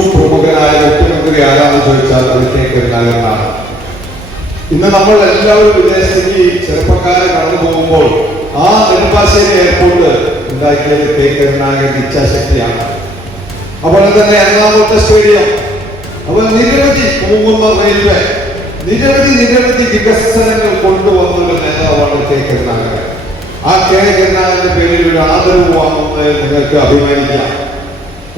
ഏറ്റവും പ്രമുഖനായ മുഖ്യമന്ത്രി ആരാണെന്ന് ചോദിച്ചാൽ അത് കെ കരുണാകരനാണ്. ഇന്ന് നമ്മൾ എല്ലാവരും വിദേശത്തേക്ക് ചെറുപ്പക്കാരെ കടന്നു പോകുമ്പോൾ ആ നെടുമ്പാശ്ശേരി എയർപോർട്ട് ഉണ്ടാക്കിയത് കെ കരുണാകരൻ ഇച്ഛാശക്തിയാണ്. അതുപോലെ തന്നെ എറണാകുളത്തെ സ്റ്റേഡിയം, അപ്പോൾ നിരവധി പൂങ്കുന്ന റെയിൽവേ, നിരവധി വികസനങ്ങൾ കൊണ്ടുവന്നൊരു നേതാവാണ് കെ കരുണാകരൻ. ആ കെ കരുണാകരന്റെ പേരിൽ ഒരു ആദരവ് വാങ്ങുന്നതിൽ നിങ്ങൾക്ക് അഭിമാനിക്കാം.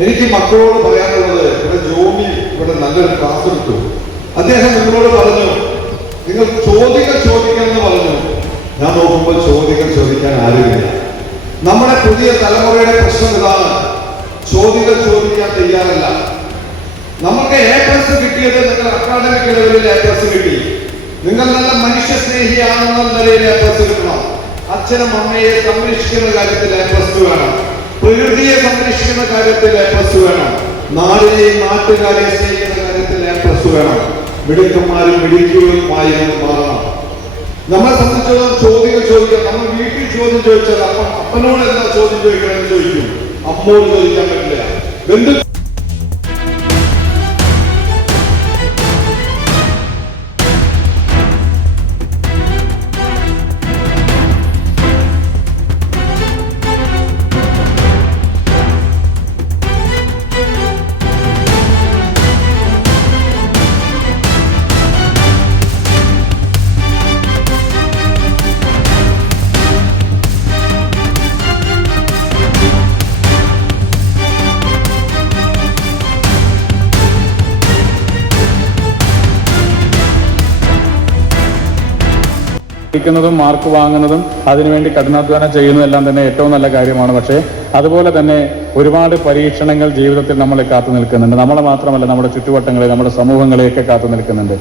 എനിക്ക് മക്കളോട് പറയാനുള്ളത്, ഇവിടെ ജോമി ഇവിടെ നല്ലൊരു ക്ലാസ് എടുത്തു. അദ്ദേഹം നിങ്ങളോട് പറഞ്ഞു, നിങ്ങൾ ചോദ്യങ്ങൾ ചോദിക്കണമെന്ന് പറഞ്ഞു. ഞാൻ നോക്കുമ്പോൾ ചോദ്യങ്ങൾ ചോദിക്കാൻ ആരുമില്ല. നമ്മുടെ പുതിയ തലമുറയുടെ പ്രശ്നം ഇതാണ്, ചോദ്യങ്ങൾ ചോദിക്കാൻ തയ്യാറല്ല. നമുക്ക് A+ കിട്ടിയത് നിങ്ങൾ അക്കാഡമിക് ലെവലിൽ A+ കിട്ടി. നിങ്ങൾ നല്ല മനുഷ്യ സ്നേഹിയാണെന്ന നിലയിൽ A+ കിട്ടണം. അച്ഛനും അമ്മയെ സംരക്ഷിക്കുന്ന കാര്യത്തിൽ A+ വേണം. പ്രകൃതിയെ സംരക്ഷിക്കുന്ന കാര്യത്തിൽ A+ വേണം. നാടിനെയും നാട്ടുകാരെയും സ്നേഹിക്കുന്ന കാര്യത്തിൽ A+ വേണം. മിടുക്കന്മാരും മിടുക്കികളുമായി മാറണം. നമ്മളെ സംബന്ധിച്ചിടത്തോളം ചോദ്യങ്ങൾ ചോദിക്കാം. നമ്മൾ വീട്ടിൽ ചോദ്യം ചോദിച്ചാൽ അപ്പനോട് എന്താ ചോദ്യം ചോദിക്കണമെന്ന് ചോദിക്കും, അമ്മോട് ചോദിക്കാൻ പറ്റില്ല. ബന്ധു മാർക്ക് വാങ്ങുന്നതും അതിനുവേണ്ടി കഠിനാധ്വാനം ചെയ്യുന്നതെല്ലാം തന്നെ ഏറ്റവും നല്ല കാര്യമാണ്. പക്ഷേ അതുപോലെ തന്നെ ഒരുപാട് പരീക്ഷണങ്ങൾ ജീവിതത്തിൽ നമ്മളെ കാത്തു നിൽക്കുന്നുണ്ട്. നമ്മളെ മാത്രമല്ല, നമ്മുടെ ചുറ്റുവട്ടങ്ങളെ, നമ്മുടെ സമൂഹങ്ങളെയൊക്കെ കാത്തു നിൽക്കുന്നുണ്ട്.